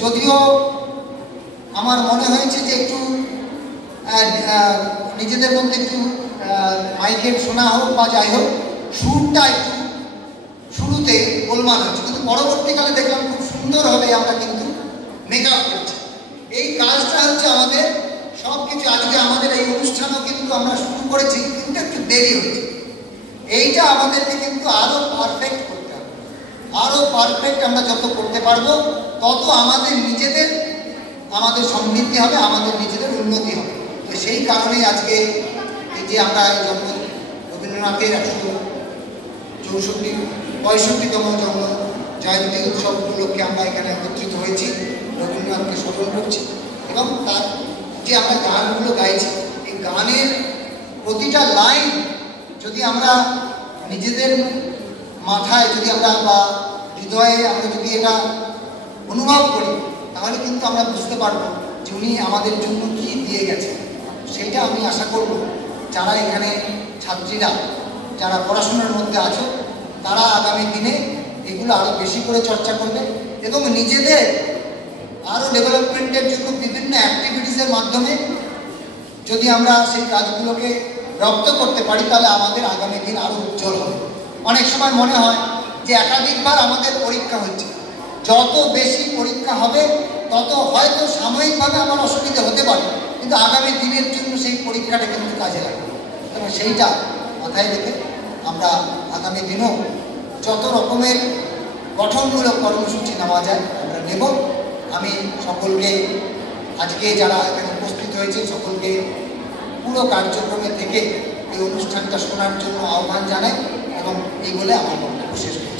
যদিও আমার মনে হয়েছে যে একটু নিজেদের মধ্যে একটু মাইকের শোনা হোক বা যাই হোক, সুরটা একটু শুরুতে গোলমাল হচ্ছে, কিন্তু পরবর্তীকালে দেখলাম খুব সুন্দরভাবে আমরা কিন্তু মেকআপ করছি। এই কাজটা হচ্ছে আমাদের সব কিছু। আজকে আমাদের এই অনুষ্ঠানও কিন্তু আমরা শুরু করেছি, কিন্তু একটু দেরি হচ্ছে। এইটা আমাদেরকে কিন্তু আরও পারফেক্ট করতে হবে। আরও পারফেক্ট আমরা যত করতে পারবো তত আমাদের সমৃদ্ধি হবে, আমাদের নিজেদের উন্নতি হবে। তো সেই কারণেই আজকে এই যে আমরা রবীন্দ্রনাথের 165তম জন্ম জয়ন্তী উৎসব উপলক্ষে আমরা এখানে একত্রিত হয়েছি, রবীন্দ্রনাথকে স্মরণ করছি এবং তার যে আমরা গানগুলো গাইছি, এই গানের প্রতিটা লাইন যদি আমরা নিজেদের মাথায় যদি আমরা বা হৃদয়ে আমরা যদি এটা অনুভব করি, তাহলে কিন্তু আমরা বুঝতে পারবো যে উনি আমাদের জন্য কি দিয়ে গেছে। সেইটা আমি আশা করব যারা এখানে ছাত্রীরা যারা পড়াশোনার মধ্যে আছো, তারা আগামী দিনে এগুলো আরও বেশি করে চর্চা করবে এবং নিজেদের আরও ডেভেলপমেন্টের জন্য বিভিন্ন অ্যাক্টিভিটিসের মাধ্যমে যদি আমরা সেই কাজগুলোকে রপ্ত করতে পারি, তাহলে আমাদের আগামী দিন আরও উজ্জ্বল হবে। অনেক সময় মনে হয় যে একাধিকবার আমাদের পরীক্ষা হচ্ছে, যত বেশি পরীক্ষা হবে তত হয়তো সাময়িকভাবে আমার অসুবিধা হতে পারে, কিন্তু আগামী দিনের জন্য সেই পরীক্ষাটা কিন্তু কাজে লাগবে। এবং সেইটা মাথায় রেখে আমরা আগামী দিনেও যত রকমের গঠনমূলক কর্মসূচি নেওয়া যায় আমরা নেব। আমি সকলকে আজকে যারা এখানে উপস্থিত হয়েছে সকলকে পুরো কার্যক্রমে থেকে এই অনুষ্ঠানটা শোনার জন্য আহ্বান জানাই এবং এই বলে আমার বক্তব্য শেষ করছি।